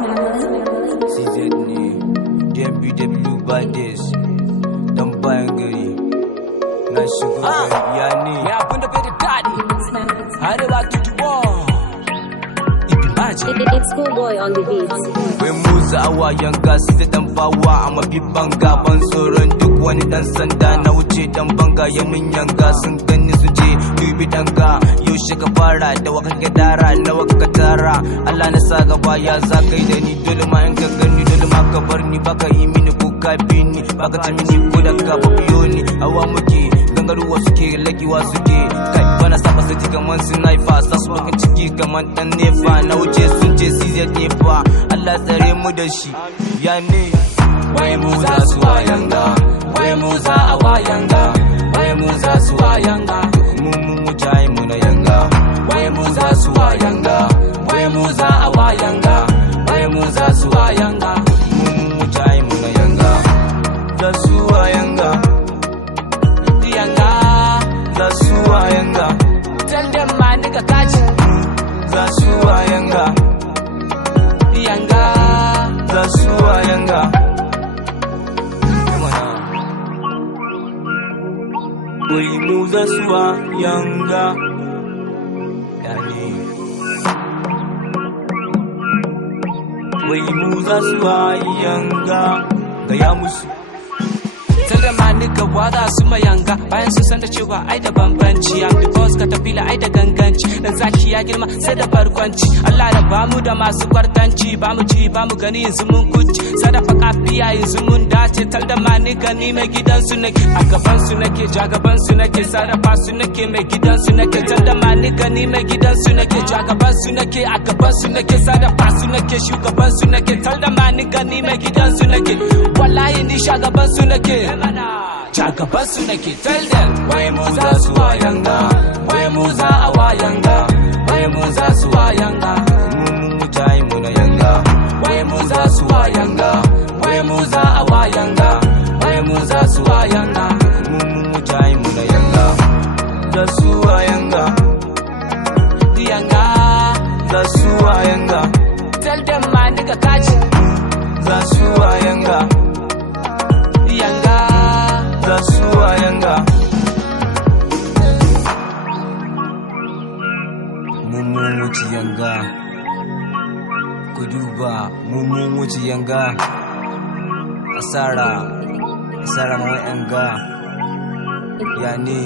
CZ ne, DMBW Bades, dan bayan gari, na shigo gari ya ne. Me abin da bai da daɗi, Arewa tutuwa, Ibi It's Schoolboy on the beat. Wai musa awa yanga su da dan bawa a mabibban gaban tsoron duk wani dan sanda na wuce dan banga ya mun yanga sun gani su je dubi danga yaushe ka fara da waka gadara na waka tara Allah na sa gaba ya za kai da ni dole ma in ka gani dole ma ka bar ni baka yi mini ko ka bi ni baka ta mini ko da ka biyo ni awa muke gangaruwa suke lagiwa suke kai bana saba su kaman su naifa sa su bakin ciki kaman dan nefa na wuce sun ce CZ ne fa Allah tsare mu da shi ya ne. wai mu za su wayanga, wai mu za a wayanga, wai mu za su wayanga, mu jayi mu na yanga wai mu za su wayanga, wai mu za a wayanga, wai mu za su wayanga, mu jayi mu na yanga za su wayanga yanga, za su wayanga tell them ma nigga kaji, za su wayanga yanga, za su wayanga wai mu za su wayanga yani wai mu za su wayanga gaya musu. tell them ma nigga wada su mayanga bayan su san da cewa ai da bambanci am the boss ka tafila ai da ganganci dan zaki ya girma sai da barkwanci Allah da bamu da masu kwartanci bamu ji bamu gani yanzu mun kuci sadafa kafiya yanzu mun dace tell them ma nigga ni mai gidan su nake a gaban su nake jagaban su nake sadafa su nake mai gidan su nake tell them ma nigga ni mai gidan su nake jagaban su nake a gaban su nake sadafa su nake shugaban su nake tell them ma nigga ni mai gidan su nake wallahi ni shagaban su nake jagaban su nake tell them wai mu za su wayanga, wai mu za a wayanga, wai mu za su wayanga, mu jayi mu na yanga wai mu za su wayanga, wai mu za a wayanga, wai mu za su wayanga, mu jayi mu na yanga za su wayanga yanga, za su wayanga tell them ma nigga kaji, za su wayanga yanga, za su wayanga mun wuce yanga ku duba mun wuce yanga asara ma yanga ya ne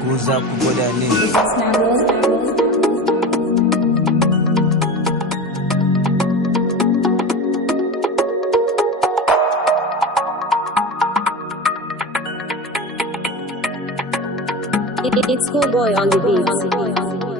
ko za ku gwada ne. It's Schoolboy on the beat.